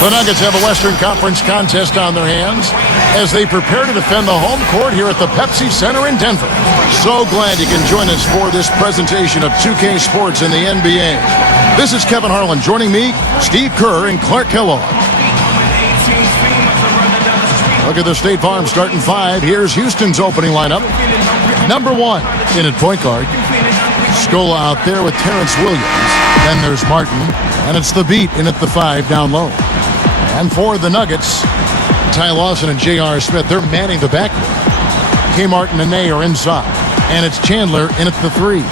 The Nuggets have a Western Conference contest on their hands as they prepare to defend the home court here at the Pepsi Center in Denver. So glad you can join us for this presentation of 2K Sports in the NBA. This is Kevin Harlan joining me, Steve Kerr, and Clark Kellogg. Look at the State Farm starting five. Here's Houston's opening lineup. Number 1 in at point guard. Scola out there with Terrence Williams. Then there's Martin, and it's the Beat in at the 5 down low. And for the Nuggets, Ty Lawson and J.R. Smith, they're manning the backcourt. K. Martin and Ney are inside, and it's Chandler in at the 3.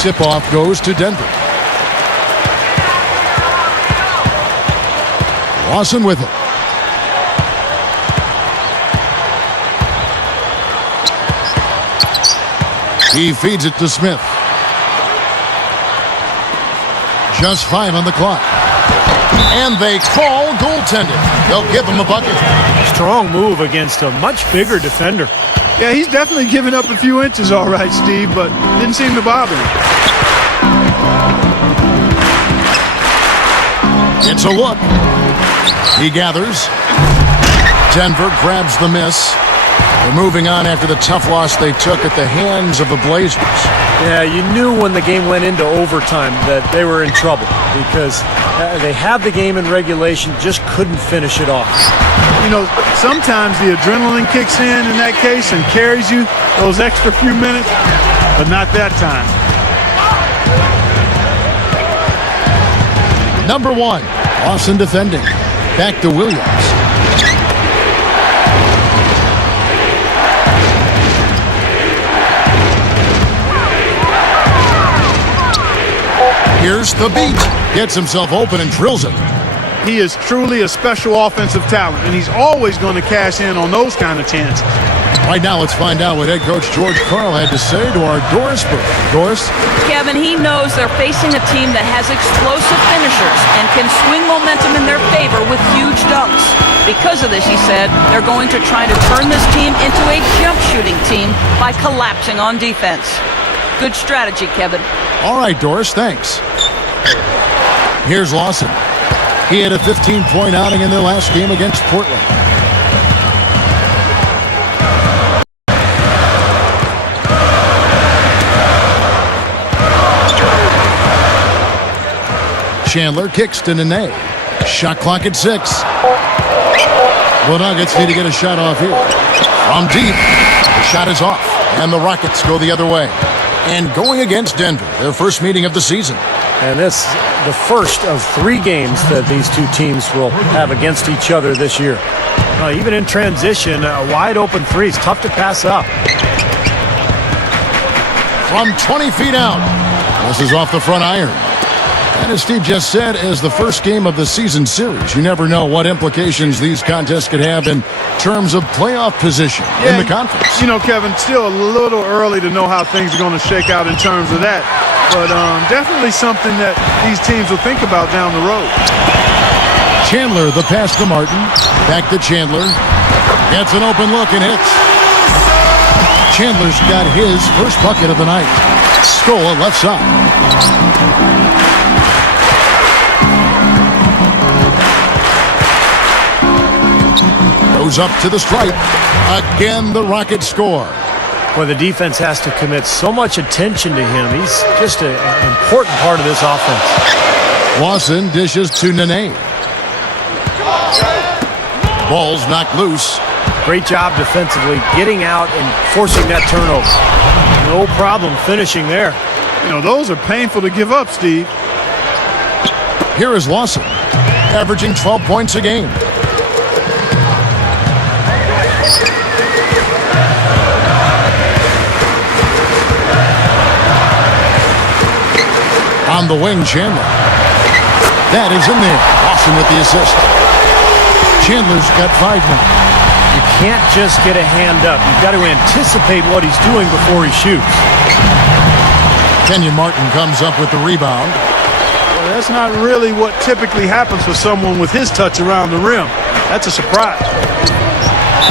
Tip-off goes to Denver. Lawson with it. He feeds it to Smith. Just 5 on the clock. And they call goaltending. They'll give him a bucket. Strong move against a much bigger defender. Yeah, he's definitely given up a few inches, all right, Steve, but didn't seem to bother him. It's a look. He gathers. Denver grabs the miss. They're moving on after the tough loss they took at the hands of the Blazers. Yeah, you knew when the game went into overtime that they were in trouble because they had the game in regulation, just couldn't finish it off. You know, sometimes the adrenaline kicks in that case and carries you those extra few minutes, but not that time. Number 1, Lawson defending. Back to Williams. Here's the Beat. Gets himself open and drills it. He is truly a special offensive talent, and he's always going to cash in on those kind of chances. Right now, let's find out what head coach George Karl had to say to our Doris Burke. Doris? Kevin, he knows they're facing a team that has explosive finishers and can swing momentum in their favor with huge dunks. Because of this, he said, they're going to try to turn this team into a jump shooting team by collapsing on defense. Good strategy, Kevin. All right, Doris, thanks. Here's Lawson. He had a 15-point outing in their last game against Portland. Chandler kicks to Nene. Shot clock at 6. The Nuggets need to get a shot off here. From deep, the shot is off, and the Rockets go the other way. And going against Denver, their first meeting of the season. And this the first of 3 games that these two teams will have against each other this year. Even in transition, a wide open 3 is tough to pass up. From 20 feet out, this is off the front iron. And as Steve just said, as the first game of the season series, you never know what implications these contests could have in terms of playoff position in the conference. You know, Kevin, still a little early to know how things are going to shake out in terms of that. But definitely something that these teams will think about down the road. Chandler, the pass to Martin. Back to Chandler. Gets an open look and hits. Chandler's got his first bucket of the night. Scola left side. Goes up to the stripe. Again, the Rockets score. Well, the defense has to commit so much attention to him. He's just an important part of this offense. Lawson dishes to Nene. Ball's knocked loose. Great job defensively, getting out and forcing that turnover. No problem finishing there. You know, those are painful to give up, Steve. Here is Lawson, averaging 12 points a game. On the wing, Chandler. That is in there. Lawson with the assist. Chandler's got 5 now. You can't just get a hand up. You've got to anticipate what he's doing before he shoots. Kenyon Martin comes up with the rebound. That's not really what typically happens for someone with his touch around the rim. That's a surprise.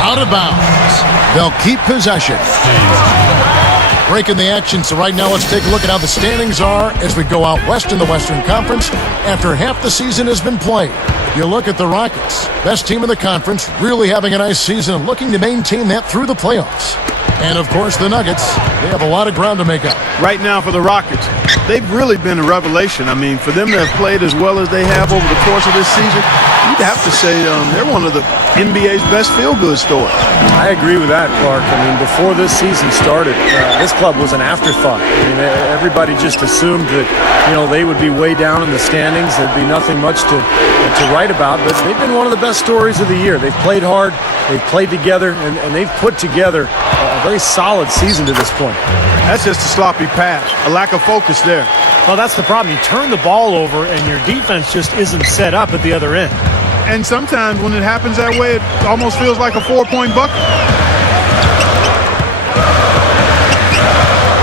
Out of bounds. They'll keep possession. Breaking the action, so right now let's take a look at how the standings are as we go out west in the Western Conference after half the season has been played. You look at the Rockets, best team in the conference, really having a nice season and looking to maintain that through the playoffs. And, of course, the Nuggets, they have a lot of ground to make up. Right now for the Rockets, they've really been a revelation. I mean, for them to have played as well as they have over the course of this season, you'd have to say they're one of the NBA's best feel-good stories. I agree with that, Clark. I mean, before this season started, this club was an afterthought. I mean, everybody just assumed that, they would be way down in the standings. There'd be nothing much to write about, but they've been one of the best stories of the year. They've played hard, they've played together, and they've put together a very solid season to this point. That's just a sloppy pass, a lack of focus there. Well, that's the problem. You turn the ball over, and your defense just isn't set up at the other end. And sometimes when it happens that way, it almost feels like a 4-point bucket.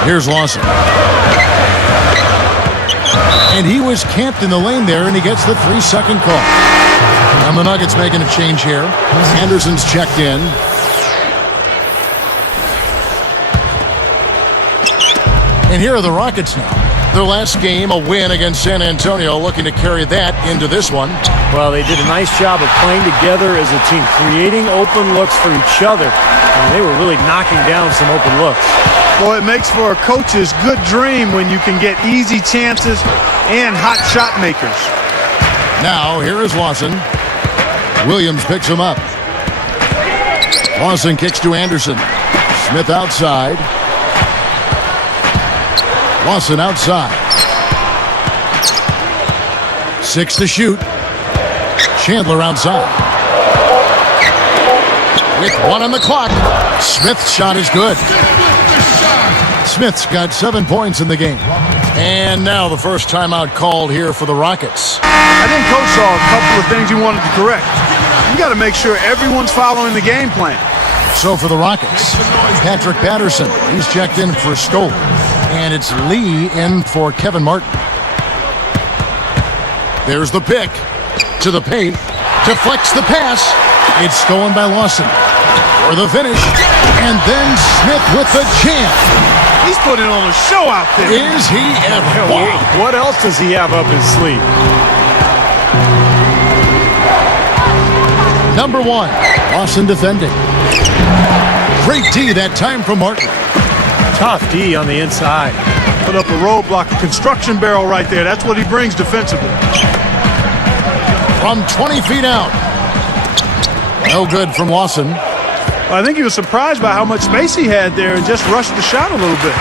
Here's Lawson. And he was camped in the lane there, and he gets the 3-second call. And the Nuggets making a change here. Anderson's checked in. And here are the Rockets now. Their last game, a win against San Antonio, looking to carry that into this one. Well, they did a nice job of playing together as a team, creating open looks for each other, and they were really knocking down some open looks. Well, it makes for a coach's good dream when you can get easy chances and hot shot makers. Now, here is Lawson. Williams picks him up. Lawson kicks to Anderson. Smith outside. Lawson outside. 6 to shoot. Chandler outside. With 1 on the clock, Smith's shot is good. Smith's got 7 points in the game. And now the first timeout called here for the Rockets. I think Coach saw a couple of things he wanted to correct. You got to make sure everyone's following the game plan. So for the Rockets, Patrick Patterson, he's checked in for Stoll. And it's Lee in for Kevin Martin. There's the pick to the paint. Deflects the pass. It's stolen by Lawson. For the finish. And then Smith with the jam. He's putting on a show out there. Is he ever? Wow. What else does he have up his sleeve? Number 1, Lawson defending. Great D that time from Martin. Tough D on the inside. Put up a roadblock, a construction barrel right there. That's what he brings defensively. From 20 feet out. No good from Lawson. I think he was surprised by how much space he had there and just rushed the shot a little bit.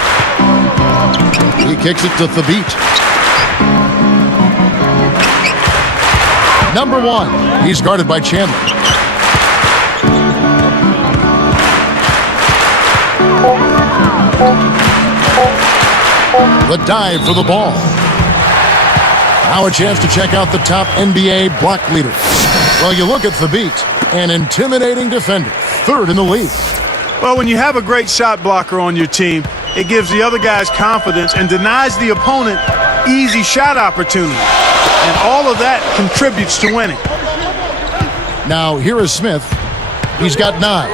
He kicks it to Thabit. Number 1, he's guarded by Chandler. The dive for the ball. Now a chance to check out the top NBA block leaders. Well, you look at Thabit, an intimidating defender, 3rd in the league. Well, when you have a great shot blocker on your team, it gives the other guys confidence and denies the opponent easy shot opportunities. And all of that contributes to winning. Now, here is Smith. He's got 9.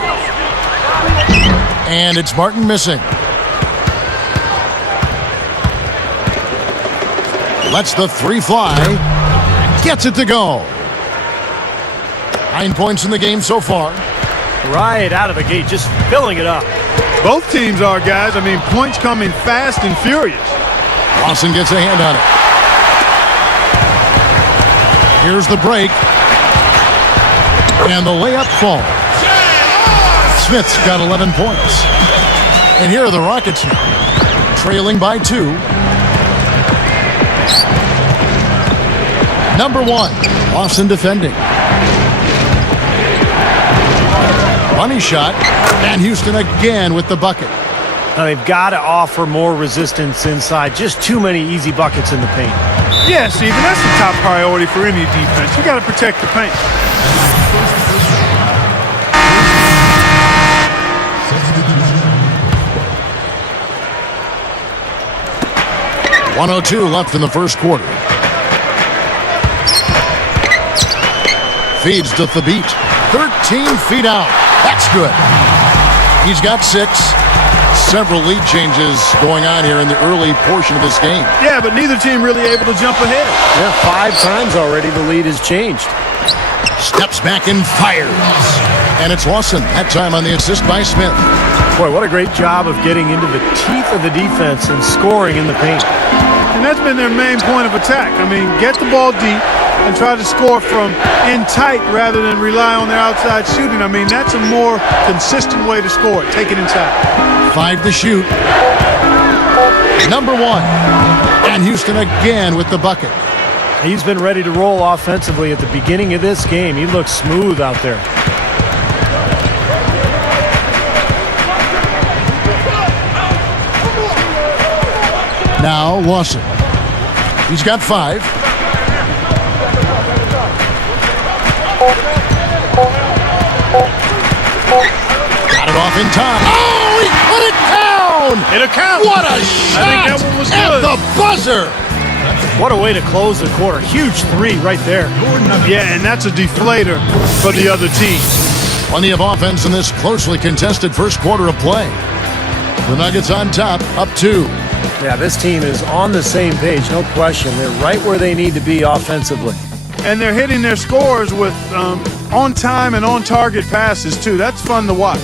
And it's Martin missing. Lets the 3 fly. Gets it to go. 9 points in the game so far. Right out of the gate, just filling it up. Both teams are, guys. I mean, points coming fast and furious. Lawson gets a hand on it. Here's the break. And the layup falls. Smith's got 11 points. And here are the Rockets now, trailing by 2. Number 1, Lawson defending. Money shot, and Houston again with the bucket. Now they've got to offer more resistance inside. Just too many easy buckets in the paint. Yeah, Stephen, that's the top priority for any defense. You got to protect the paint. .102 left in the first quarter. Feeds to Thabit. 13 feet out. That's good. He's got 6. Several lead changes going on here in the early portion of this game. Yeah, but neither team really able to jump ahead. Yeah, 5 times already the lead has changed. Steps back and fires. And it's Lawson, that time on the assist by Smith. Boy, what a great job of getting into the teeth of the defense and scoring in the paint. And that's been their main point of attack. I mean, get the ball deep and try to score from in tight rather than rely on their outside shooting. I mean, that's a more consistent way to score it. Take it inside. 5 to shoot. Number 1. And Houston again with the bucket. He's been ready to roll offensively at the beginning of this game. He looks smooth out there. Now Lawson. He's got 5. Got it off in time. Oh, he put it down! It'll count. What a I shot! think that one was At good. the buzzer! What a way to close the quarter. Huge 3 right there. Yeah, and that's a deflator for the other team. Plenty of offense in this closely contested first quarter of play. The Nuggets on top, up 2. Yeah, this team is on the same page, no question. They're right where they need to be offensively. And they're hitting their scores with on-time and on-target passes, too. That's fun to watch.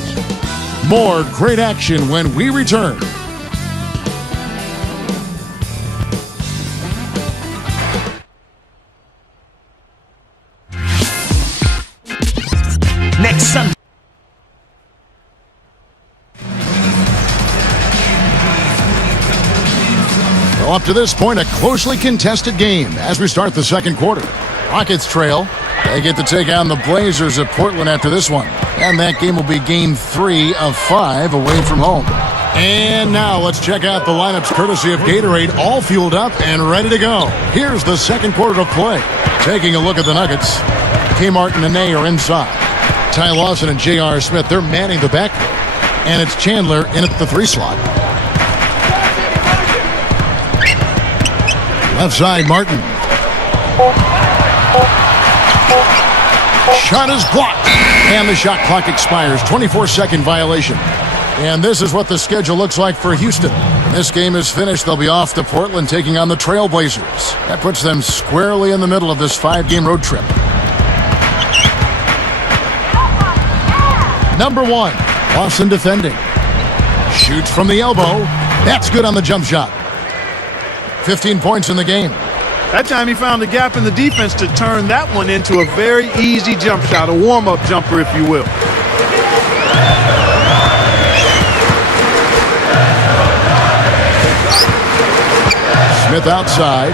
More great action when we return. Next Sunday. Well, up to this point, a closely contested game as we start the second quarter. Rockets trail. They get to take on the Blazers of Portland after this one. And that game will be game 3 of 5 away from home. And now let's check out the lineups courtesy of Gatorade, all fueled up and ready to go. Here's the second quarter of play. Taking a look at the Nuggets. Kmart and Nene are inside. Ty Lawson and J.R. Smith, they're manning the backcourt. And it's Chandler in at the 3 slot. Left side, Martin. Shot is blocked. And the shot clock expires. 24-second violation. And this is what the schedule looks like for Houston. When this game is finished, they'll be off to Portland taking on the Trailblazers. That puts them squarely in the middle of this 5-game road trip. Number 1, Lawson defending. Shoots from the elbow. That's good on the jump shot. 15 points in the game. That time he found a gap in the defense to turn that one into a very easy jump shot, a warm-up jumper, if you will. Smith outside.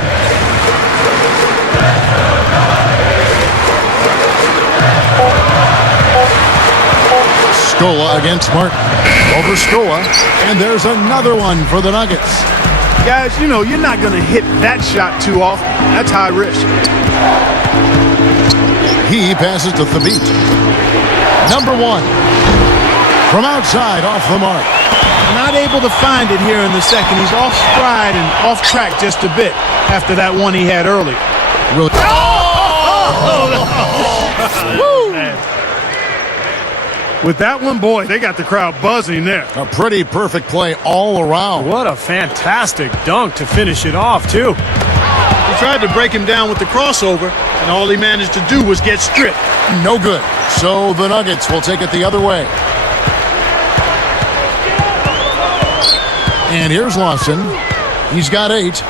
Scola against Martin. Over Scola. And there's another one for the Nuggets. Guys, you know, you're not going to hit that shot too often. That's high risk. He passes to Thabit. Number 1. From outside, off the mark. Not able to find it here in the second. He's off stride and off track just a bit after that one he had earlier. Really. With that one, boy, they got the crowd buzzing there. A pretty perfect play all around. What a fantastic dunk to finish it off, too. He tried to break him down with the crossover, and all he managed to do was get stripped. No good. So the Nuggets will take it the other way. And here's Lawson. He's got 8.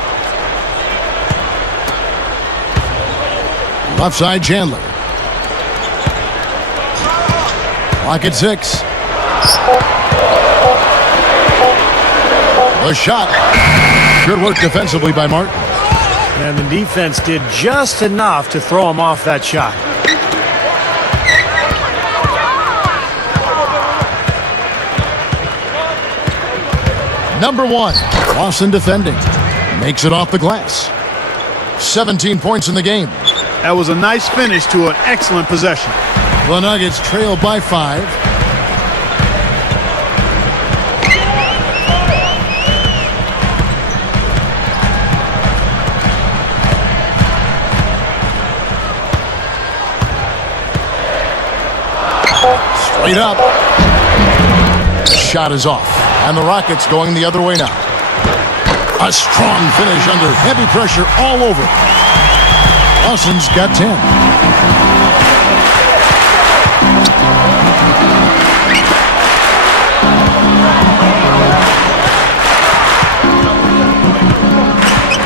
Left side, Chandler. Clock at 6. The shot. Good work defensively by Martin. And the defense did just enough to throw him off that shot. Number 1, Lawson defending. Makes it off the glass. 17 points in the game. That was a nice finish to an excellent possession. The Nuggets trail by 5. Straight up. Shot is off. And the Rockets going the other way now. A strong finish under heavy pressure all over. Lawson's got 10.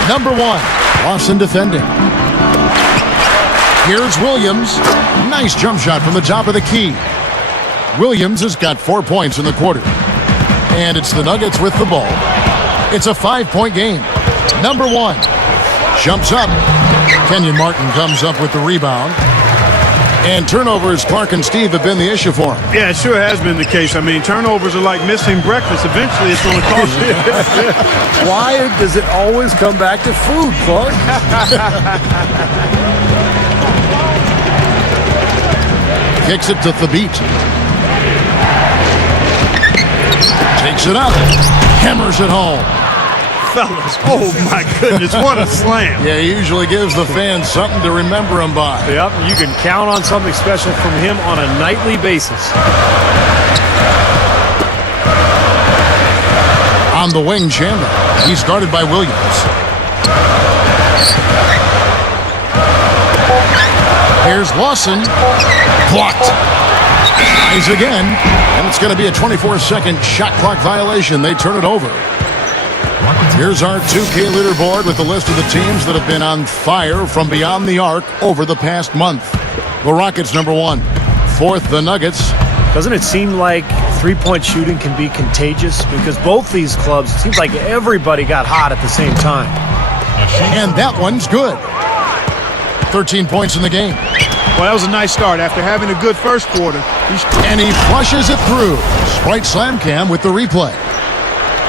Number 1, Lawson defending. Here's Williams. Nice jump shot from the top of the key. Williams has got 4 points in the quarter. And it's the Nuggets with the ball. It's a 5-point game. Number 1 jumps up. Kenyon Martin comes up with the rebound. And turnovers, Clark and Steve, have been the issue for him. Yeah, it sure has been the case. I mean, turnovers are like missing breakfast. Eventually, it's going to cost you. Why does it always come back to food, Clark? Kicks it to Thabit. Takes it up. Hammers it home. Fellas, oh my goodness, what a slam. Yeah, he usually gives the fans something to remember him by. Yep, you can count on something special from him on a nightly basis. On the wing, Chandler. He's guarded by Williams. Here's Lawson. Blocked. Tries again. And it's going to be a 24-second shot clock violation. They turn it over. Here's our 2K leaderboard with the list of the teams that have been on fire from beyond the arc over the past month. The Rockets, number 1. 4th, the Nuggets. Doesn't it seem like three-point shooting can be contagious? Because both these clubs, it seems like everybody got hot at the same time. And that one's good. 13 points in the game. Well, that was a nice start. After having a good first quarter, And he flushes it through. Sprite Slam Cam with the replay.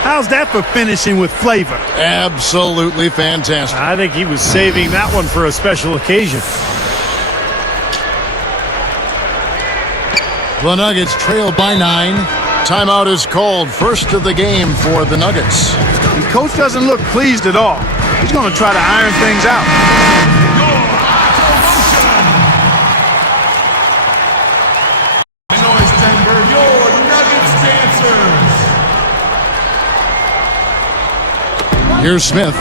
how's that for finishing with flavor? Absolutely fantastic. I think he was saving that one for a special occasion. The Nuggets trail by 9. Timeout is called. First of the game for the Nuggets. The coach doesn't look pleased at all. He's going to try to iron things out. Here's Smith.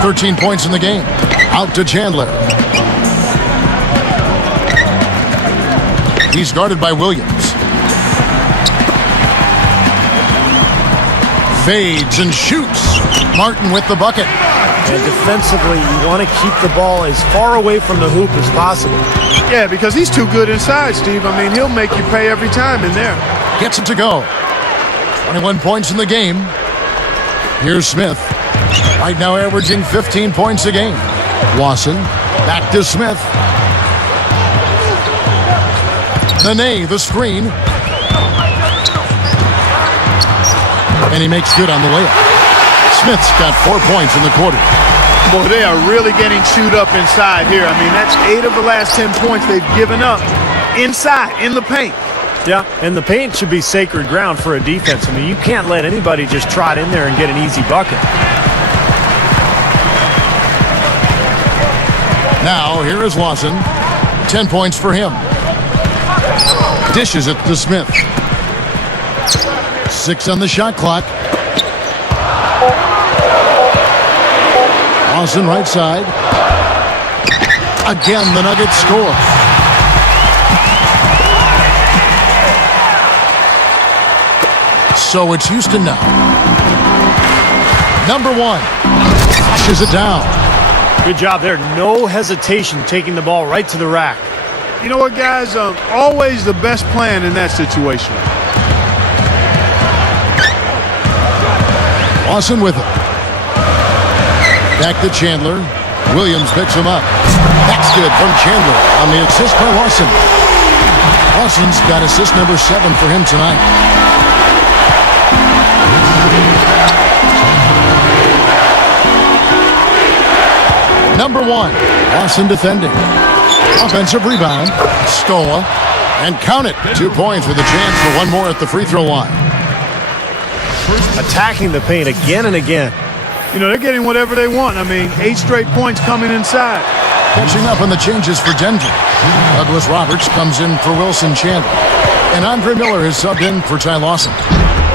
13 points in the game. Out to Chandler. He's guarded by Williams. Fades and shoots. Martin with the bucket. And defensively, you want to keep the ball as far away from the hoop as possible. Yeah, because he's too good inside, Steve. I mean, he'll make you pay every time in there. Gets it to go. 21 points in the game. Here's Smith. Right now averaging 15 points a game. Lawson. Back to Smith. Nene, the screen. And he makes good on the layup. Smith's got 4 points in the quarter. Boy, they are really getting chewed up inside here. I mean, that's 8 of the last 10 points they've given up inside, in the paint. Yeah, and the paint should be sacred ground for a defense. I mean, you can't let anybody just trot in there and get an easy bucket. Now, here is Lawson. 10 points for him. Dishes it to Smith. 6 on the shot clock. Lawson right side. Again, the Nuggets score. So it's Houston now. Number 1. Flushes it down. Good job there. No hesitation taking the ball right to the rack. You know what, guys? Always the best plan in that situation. Lawson with it. Back to Chandler. Williams picks him up. That's good from Chandler on the assist by Lawson. Lawson's got assist number 7 for him tonight. Number 1, Lawson defending. Offensive rebound. Stoa. And count it. 2 points with a chance for one more at the free throw line. Attacking the paint again and again. You know, they're getting whatever they want. I mean, 8 straight points coming inside. Catching up on the changes for Denver. Douglas Roberts comes in for Wilson Chandler. And Andre Miller is subbed in for Ty Lawson.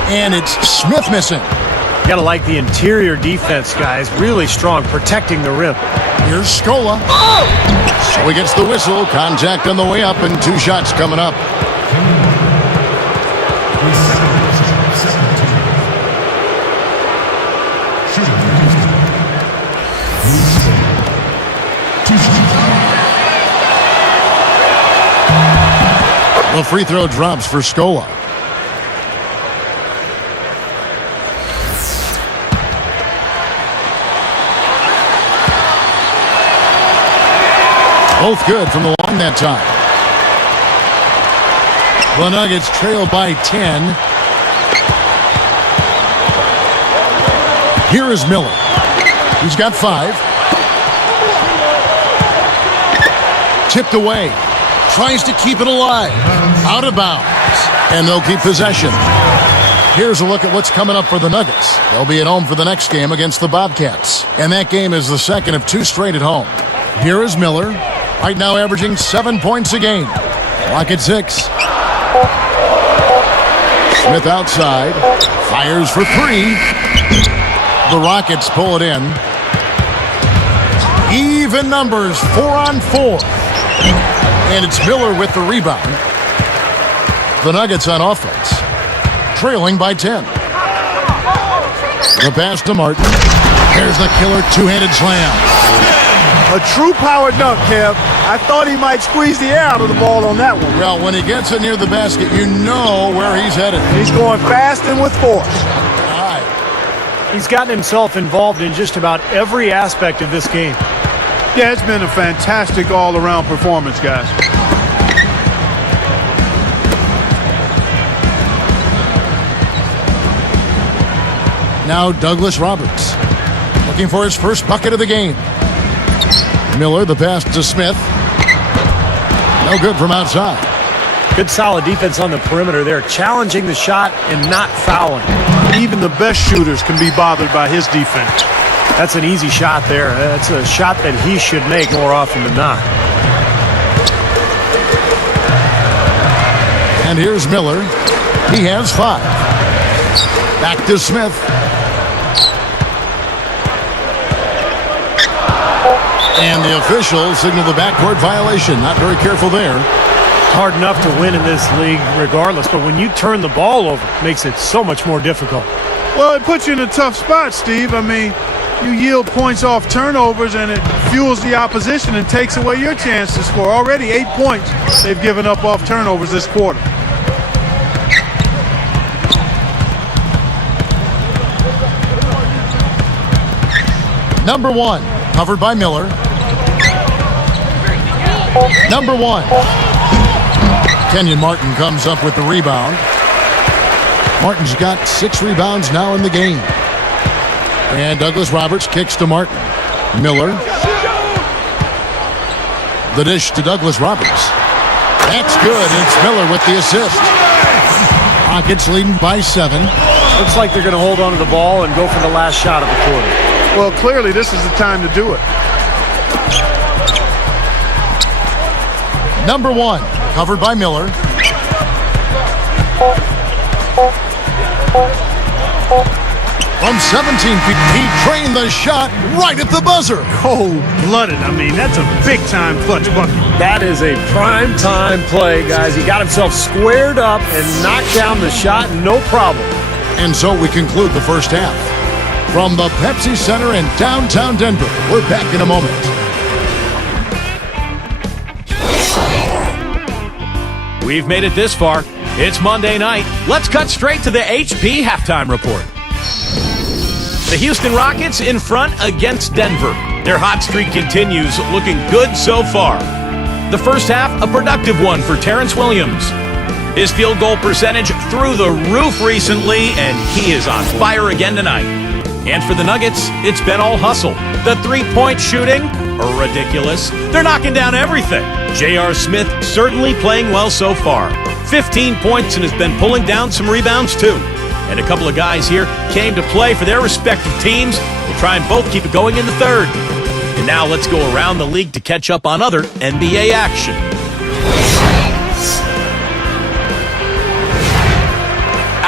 And it's Smith missing. You gotta like the interior defense, guys. Really strong, protecting the rim. Here's Scola. So he gets the whistle. Contact on the way up and 2 shots coming up. The free throw drops for Scola. Both good from the line that time. The Nuggets trail by 10. Here is Miller. He's got 5. Tipped away. Tries to keep it alive. Out of bounds. And they'll keep possession. Here's a look at what's coming up for the Nuggets. They'll be at home for the next game against the Bobcats. And that game is the second of 2 straight at home. Here is Miller. Right now averaging 7 points a game. Clock at 6. Smith outside. Fires for 3. The Rockets pull it in. Even numbers, 4 on 4. And it's Miller with the rebound. The Nuggets on offense, trailing by 10. The pass to Martin. Here's the killer 2-handed slam. A true power dunk, Kev. I thought he might squeeze the air out of the ball on that one. Well, when he gets it near the basket, you know where he's headed. He's going fast and with force. All right. He's gotten himself involved in just about every aspect of this game. Yeah, it's been a fantastic all-around performance, guys. Now Douglas Roberts, looking for his first bucket of the game. Miller, the pass to Smith. No good from outside. Good solid defense on the perimeter there, challenging the shot and not fouling. Even the best shooters can be bothered by his defense. That's an easy shot there. That's a shot that he should make more often than not. And here's Miller. He has 5. Back to Smith. And the officials signal the backcourt violation. Not very careful there. Hard enough to win in this league regardless, but when you turn the ball over, it makes it so much more difficult. Well, it puts you in a tough spot, Steve. I mean, you yield points off turnovers, and it fuels the opposition and takes away your chance to score. Already 8 points they've given up off turnovers this quarter. Number 1, covered by Miller. Number 1. Kenyon Martin comes up with the rebound. Martin's got 6 rebounds now in the game. And Douglas Roberts kicks to Martin. Miller. The dish to Douglas Roberts. That's good. It's Miller with the assist. Rockets leading by 7. Looks like they're going to hold on to the ball and go for the last shot of the quarter. Well, clearly this is the time to do it. Number 1, covered by Miller. From 17 feet, he trained the shot right at the buzzer. Cold-blooded. I mean, that's a big-time clutch bucket. That is a prime-time play, guys. He got himself squared up and knocked down the shot, no problem. And so we conclude the first half. From the Pepsi Center in downtown Denver, we're back in a moment. We've made it this far. It's Monday night. Let's cut straight to the HP halftime report. The Houston Rockets in front against Denver. Their hot streak continues, looking good so far. The first half, a productive one for Terrence Williams. His field goal percentage through the roof recently, and he is on fire again tonight. And for the Nuggets, it's been all hustle. The three-point shooting, ridiculous. They're knocking down everything. J.R. Smith certainly playing well so far. 15 points and has been pulling down some rebounds too. And a couple of guys here came to play for their respective teams. We'll try and both keep it going in the third. And now let's go around the league to catch up on other NBA action.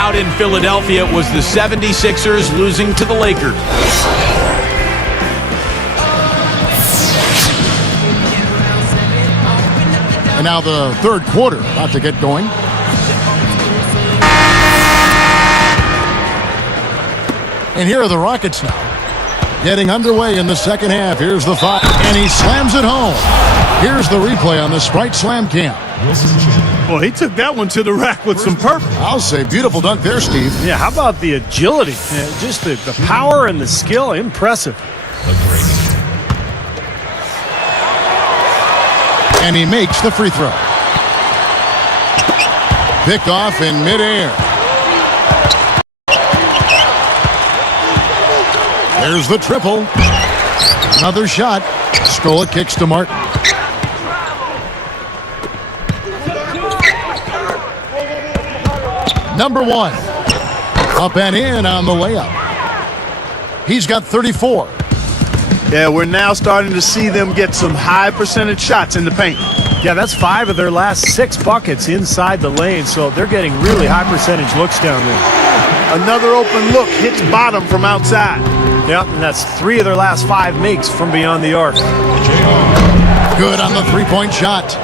Out in Philadelphia, it was the 76ers losing to the Lakers. And now the third quarter about to get going. And here are the Rockets now. Getting underway in the second half. Here's the foul. And he slams it home. Here's the replay on the Sprite Slam Cam. Well, he took that one to the rack with some purpose. I'll say beautiful dunk there, Steve. Yeah, how about the agility? Just the power and the skill. Impressive. And he makes the free throw. Picked off in midair. There's the triple. Another shot. Scola kicks to Martin. Number one. Up and in on the layup. He's got 34. Yeah, we're now starting to see them get some high percentage shots in the paint. Yeah, that's 5 of their last 6 buckets inside the lane, so they're getting really high percentage looks down there. Another open look hits bottom from outside. Yeah, and that's 3 of their last 5 makes from beyond the arc. Good on the three-point shot.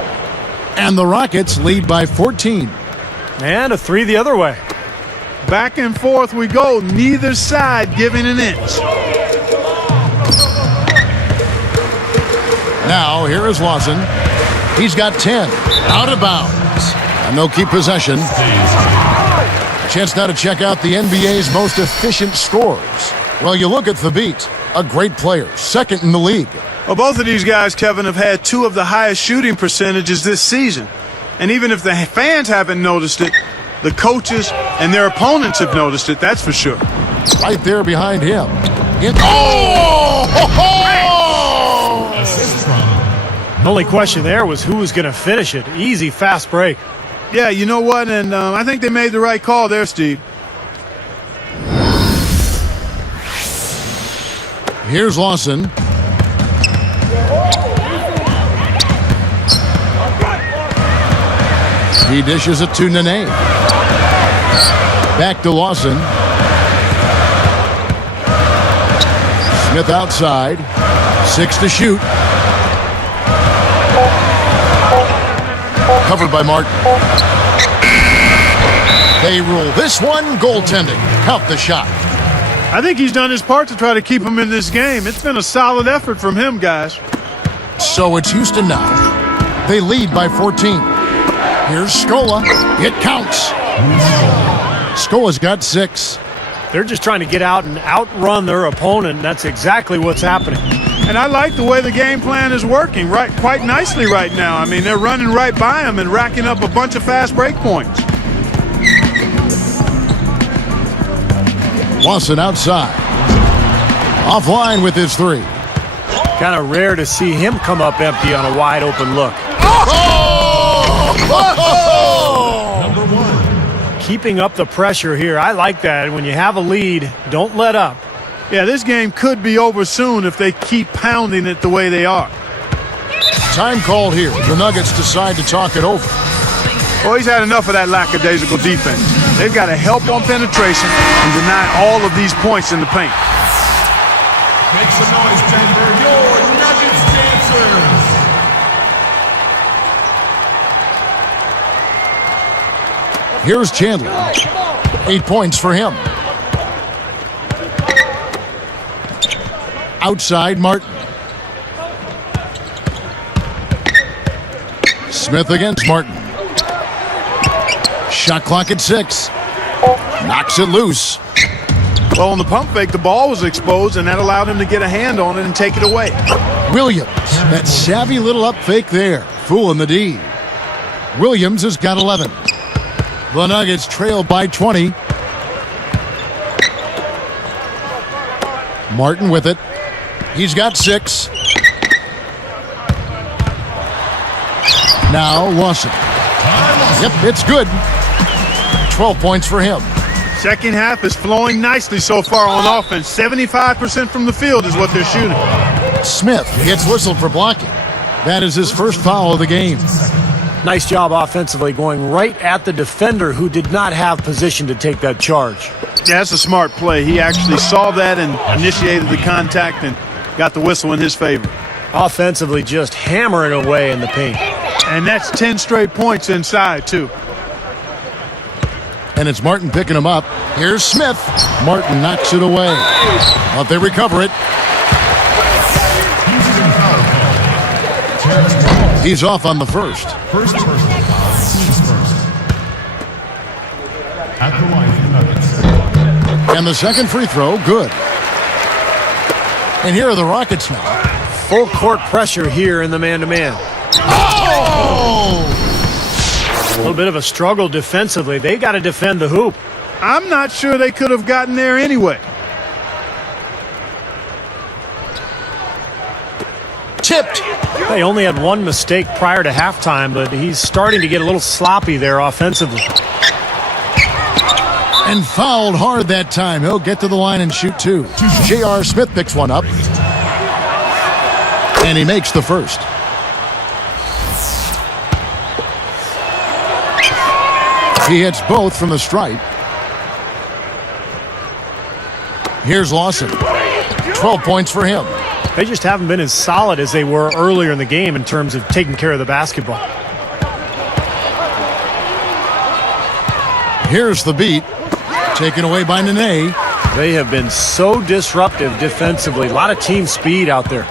And the Rockets lead by 14. And a 3 the other way. Back and forth we go, neither side giving an inch. Now, here is Lawson. He's got 10. Out of bounds. And they'll keep possession. Chance now to check out the NBA's most efficient scorers. Well, you look at Thabit, a great player, second in the league. Well, both of these guys, Kevin, have had 2 of the highest shooting percentages this season. And even if the fans haven't noticed it, the coaches and their opponents have noticed it, that's for sure. Right there behind him. Oh! Ho, ho! The only question there was who was going to finish it. Easy, fast break. Yeah, you know what? And I think they made the right call there, Steve. Here's Lawson. He dishes it to Nene. Back to Lawson. Smith outside. 6 to shoot. Covered by Martin. They rule this one goaltending. Count the shot. I think he's done his part to try to keep him in this game. It's been a solid effort from him, guys. So it's Houston now. They lead by 14. Here's Scola. It counts. Scola's got 6. They're just trying to get out and outrun their opponent. That's exactly what's happening. And I like the way the game plan is working quite nicely right now. I mean, they're running right by him and racking up a bunch of fast break points. Lawson outside. Offline with his 3. Kind of rare to see him come up empty on a wide open look. Number 1. Keeping up the pressure here. I like that. When you have a lead, don't let up. Yeah, this game could be over soon if they keep pounding it the way they are. Time called here. The Nuggets decide to talk it over. Well, he's had enough of that lackadaisical defense. They've got to help on penetration and deny all of these points in the paint. Make some noise, Denver. Your Nuggets dancers. Here's Chandler. 8 points for him. Outside, Martin. Smith against Martin. Shot clock at 6. Knocks it loose. Well, on the pump fake, the ball was exposed, and that allowed him to get a hand on it and take it away. Williams, that savvy little up fake there, fooling the D. Williams has got 11. The Nuggets trail by 20. Martin with it. He's got 6. Now Lawson. Yep, it's good. 12 points for him. Second half is flowing nicely so far on offense. 75% from the field is what they're shooting. Smith gets whistled for blocking. That is his first foul of the game. Nice job offensively going right at the defender who did not have position to take that charge. Yeah, that's a smart play. He actually saw that and initiated the contact and got the whistle in his favor. Offensively just hammering away in the paint. And that's 10 straight points inside, too. And it's Martin picking him up. Here's Smith. Martin knocks it away. But they recover it. He's off on the first. First personal foul, teams first. At the line for the Nuggets. And the second free throw, good. And here are the Rockets now. Full court pressure here in the man-to-man. Oh! A little bit of a struggle defensively. They got to defend the hoop. I'm not sure they could have gotten there anyway. Tipped. They only had one mistake prior to halftime, but he's starting to get a little sloppy there offensively. And fouled hard that time. He'll get to the line and shoot two. J.R. Smith picks one up. And he makes the first. He hits both from the stripe. Here's Lawson. 12 points for him. They just haven't been as solid as they were earlier in the game in terms of taking care of the basketball. Here's the beat. Taken away by Nene. They have been so disruptive defensively. A lot of team speed out there.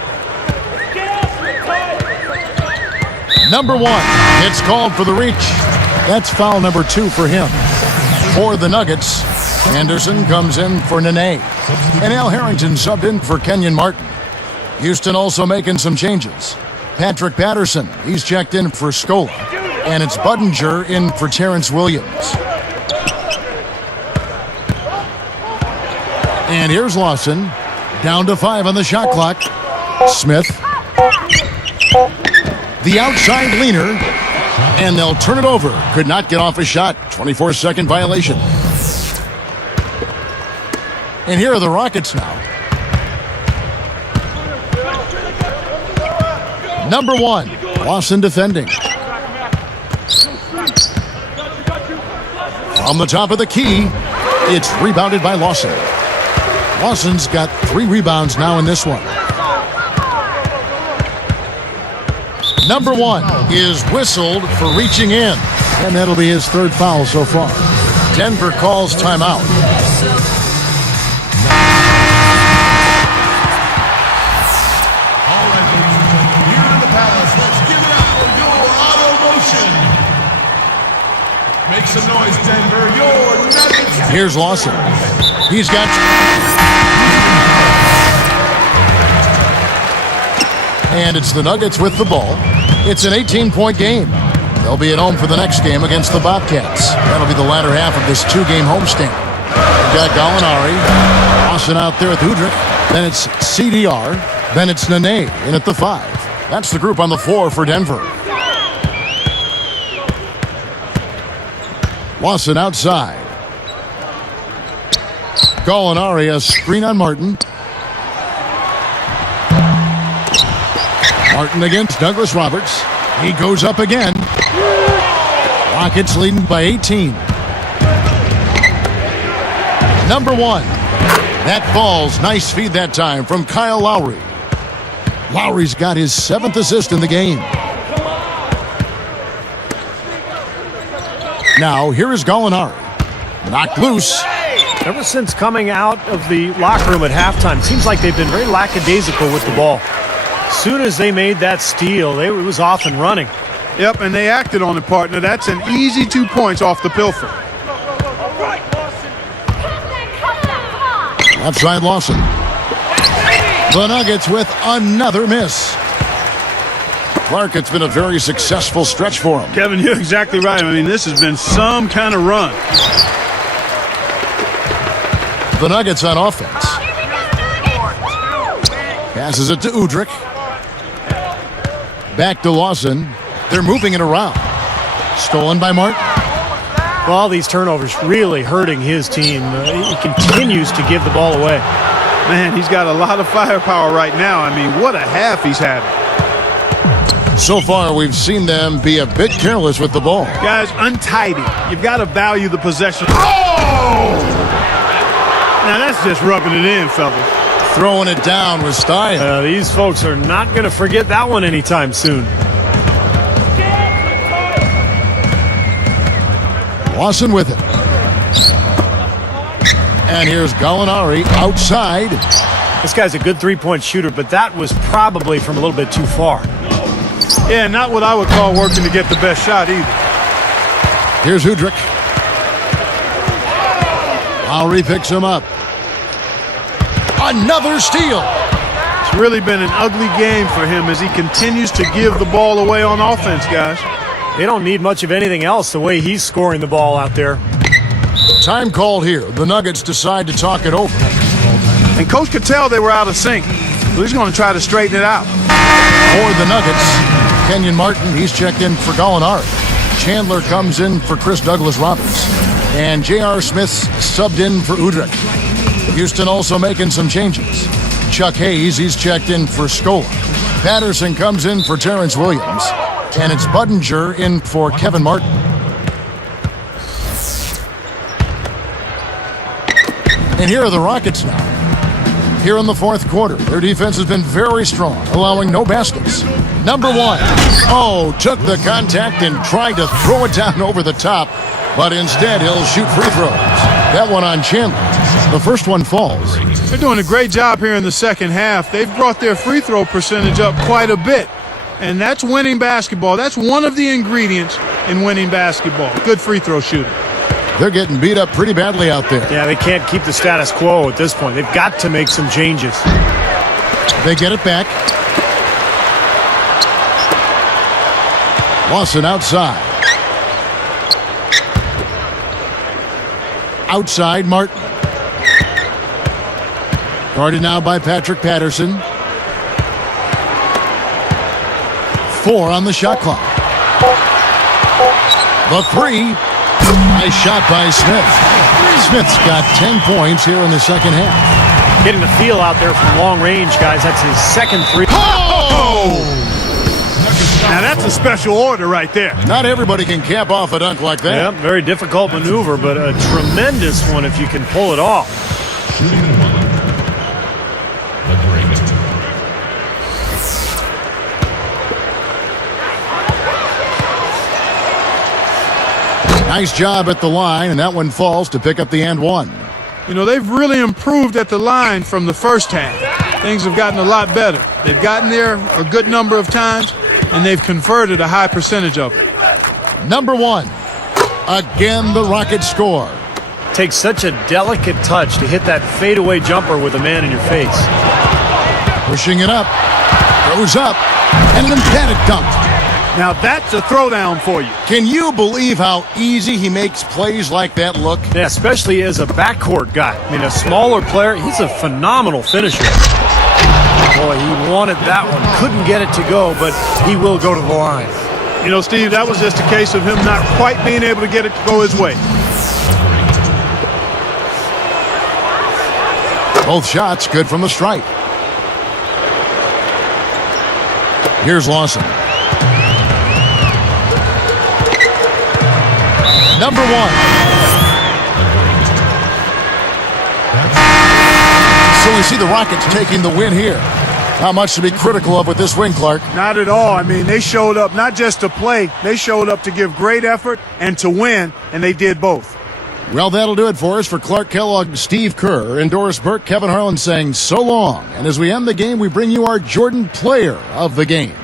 Number one. It's called for the reach. That's foul number 2 for him. For the Nuggets, Anderson comes in for Nene. And Al Harrington subbed in for Kenyon Martin. Houston also making some changes. Patrick Patterson, he's checked in for Scola. And it's Budinger in for Terrence Williams. And here's Lawson. Down to 5 on the shot clock. Smith. The outside leaner. And they'll turn it over. Could not get off a shot. 24-second violation. And here are the Rockets now. Number one, Lawson defending. From the top of the key, it's rebounded by Lawson. Lawson's got 3 rebounds now in this one. Number one is whistled for reaching in, and that'll be his 3rd foul so far. Denver calls timeout. All right, ladies and gentlemen, here in the Palace, let's give it up for your auto motion. Make some noise, Denver. Your Nuggets. Here's Lawson. He's got... And it's the Nuggets with the ball. It's an 18-point game. They'll be at home for the next game against the Bobcats. That'll be the latter half of this 2-game homestand. We've got Gallinari, Lawson out there with Udrih. Then it's CDR. Then it's Nene in at the 5. That's the group on the floor for Denver. Lawson outside. Gallinari, a screen on Martin. Martin against Douglas Roberts. He goes up again. Rockets leading by 18. Number one. That falls. Nice feed that time from Kyle Lowry. Lowry's got his 7th assist in the game. Now, here is Gallinari. Knocked loose. Ever since coming out of the locker room at halftime, seems like they've been very lackadaisical with the ball. As soon as they made that steal, it was off and running. Yep, and they acted on it, partner. That's an easy 2 points off the pilfer. Outside Lawson. The Nuggets with another miss. Clark, it's been a very successful stretch for him. Kevin, you're exactly right. I mean, this has been some kind of run. The Nuggets on offense. Passes it to Udrih. Back to Lawson. They're moving it around. Stolen by Martin. Well, all these turnovers really hurting his team. He continues to give the ball away. Man, he's got a lot of firepower right now. I mean, what a half he's having. So far, we've seen them be a bit careless with the ball. Guys, untidy. You've got to value the possession. Oh! Now that's just rubbing it in, fellas. Throwing it down with style. These folks are not going to forget that one anytime soon. Lawson with it. And here's Gallinari outside. This guy's a good three-point shooter, but that was probably from a little bit too far. Yeah, not what I would call working to get the best shot either. Here's Udrich. Lowry picks him up. Another steal. It's really been an ugly game for him as he continues to give the ball away on offense, guys. They don't need much of anything else the way he's scoring the ball out there. Time called here. The Nuggets decide to talk it over. And Coach could tell they were out of sync. So he's going to try to straighten it out. For the Nuggets, Kenyon Martin, he's checked in for Gallinari. Chandler comes in for Chris Douglas-Roberts. And J.R. Smith's subbed in for Udrich. Houston also making some changes. Chuck Hayes, he's checked in for Scola. Patterson comes in for Terrence Williams. And it's Budinger in for Kevin Martin. And here are the Rockets now. Here in the fourth quarter, their defense has been very strong, allowing no baskets. Number one, took the contact and tried to throw it down over the top, but instead he'll shoot free throws. That one on Chandler. The first one falls. They're doing a great job here in the second half. They've brought their free throw percentage up quite a bit, and that's winning basketball. That's one of the ingredients in winning basketball. Good free throw shooting. They're getting beat up pretty badly out there. Yeah, they can't keep the status quo at this point. They've got to make some changes. They get it back. Lawson outside. Outside, Martin. Guarded now by Patrick Patterson. 4 on the shot clock. The 3. Nice shot by Smith. Smith's got 10 points here in the second half. Getting the feel out there from long range, guys. That's his second three. Oh! Now that's a special order right there. Not everybody can cap off a dunk like that. Yeah, very difficult maneuver, but a tremendous one if you can pull it off. Nice job at the line, and that one falls to pick up the and one. You know, they've really improved at the line from the first half. Things have gotten a lot better. They've gotten there a good number of times, and they've converted a high percentage of it. Number one. Again, the Rockets score. Takes such a delicate touch to hit that fadeaway jumper with a man in your face. Pushing it up. Goes up. And an emphatic dunk. Now that's a throwdown for you. Can you believe how easy he makes plays like that look? Yeah, especially as a backcourt guy. I mean, a smaller player, he's a phenomenal finisher. Boy, he wanted that one. Couldn't get it to go, but he will go to the line. You know, Steve, that was just a case of him not quite being able to get it to go his way. Both shots good from the stripe. Here's Lawson. Number one. So we see the Rockets taking the win here. Not much to be critical of with this win, Clark. Not at all. I mean, they showed up not just to play, they showed up to give great effort and to win, and they did both. Well, that'll do it for us. For Clark Kellogg, Steve Kerr, and Doris Burke, Kevin Harlan saying so long. And as we end the game, we bring you our Jordan Player of the Game.